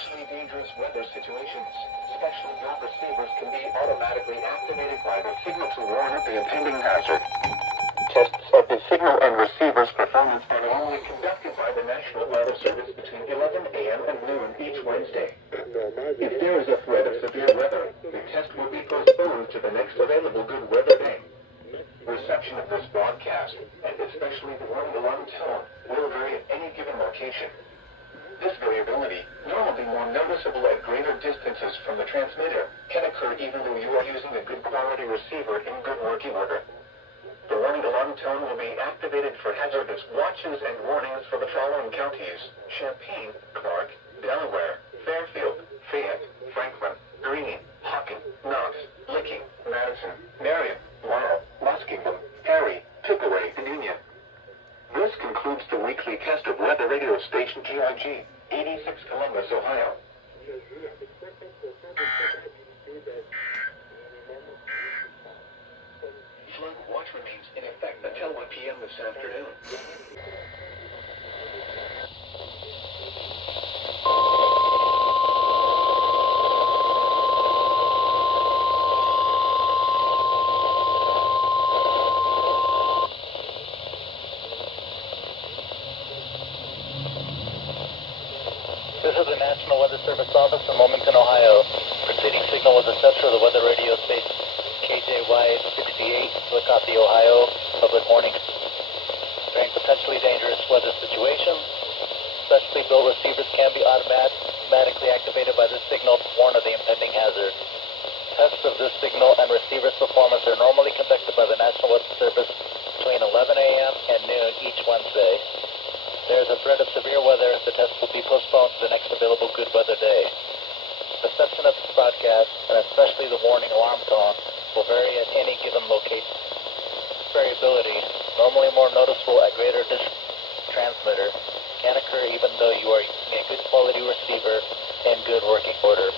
especially dangerous weather situations. Special drop receivers can be automatically activated by the signal to warn of the impending hazard. Tests of the signal and receiver's performance are normally conducted by the National Weather Service between 11 a.m. and noon each Wednesday. If there is a threat of severe weather, the test will be postponed to the next available good weather day. Reception of this broadcast, and especially the warning alarm tone, will vary at any given location. This variability, normally more noticeable at greater distances from the transmitter, can occur even though you are using a good quality receiver in good working order. The warning alarm tone will be activated for hazardous watches and warnings for the following counties: Champaign, Clark, Delaware, Fairfield, Fayette, Franklin, Greene, Hockin, Knox, Licking, Madison, Marion, Laurel, Muskingum, Perry, Pickaway, and Union. This concludes the weekly test of weather radio station GIG, 86 Columbus, Ohio. Flood watch remains in effect until 1 p.m. this afternoon. This is the National Weather Service office in Wilmington, Ohio. Preceding signal was assessed for the weather radio station KJY 68, Chillicothe, Ohio. Public warning. During potentially dangerous weather situations, specially built receivers can be automatically activated by this signal to warn of the impending hazard. Tests of this signal and receiver's performance are normally conducted by the National Weather Service between 11 a.m. and noon each Wednesday. If there is a threat of severe weather, the test will be postponed to the next available good weather day. Reception of this broadcast, and especially the warning alarm tone, will vary at any given location. This variability, normally more noticeable at greater distance transmitter, can occur even though you are using a good quality receiver in good working order.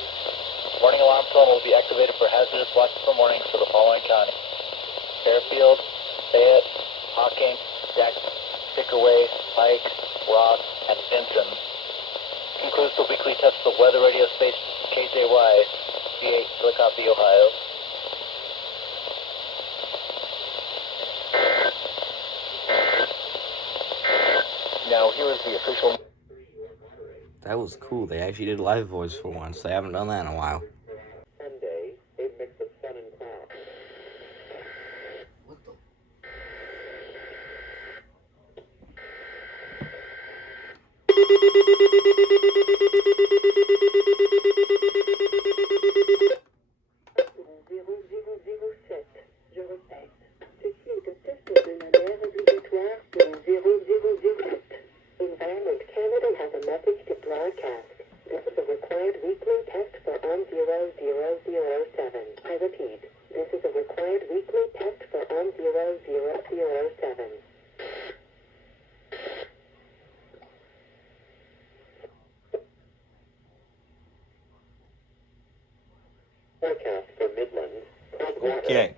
Warning alarm tone will be activated for hazardous watches and warnings for the following counties: Fairfield, Fayette, Hocking, Jackson, Pickaway, Pike, Ross, and Vinton. Concludes the weekly test of the weather radio station KJY, 68, Chillicothe, Ohio. Now here is the official... That was cool. They actually did live voice for once. They haven't done that in a while. Sunday, a mix of sun and cloud. What the? Je répète, ceci est un test de manière obligatoire pour 0007. Environment Canada has a message to broadcast. This is a required weekly test for ON0007. I repeat, this is a required weekly test for ON0007. Forecast for Midlands. Okay.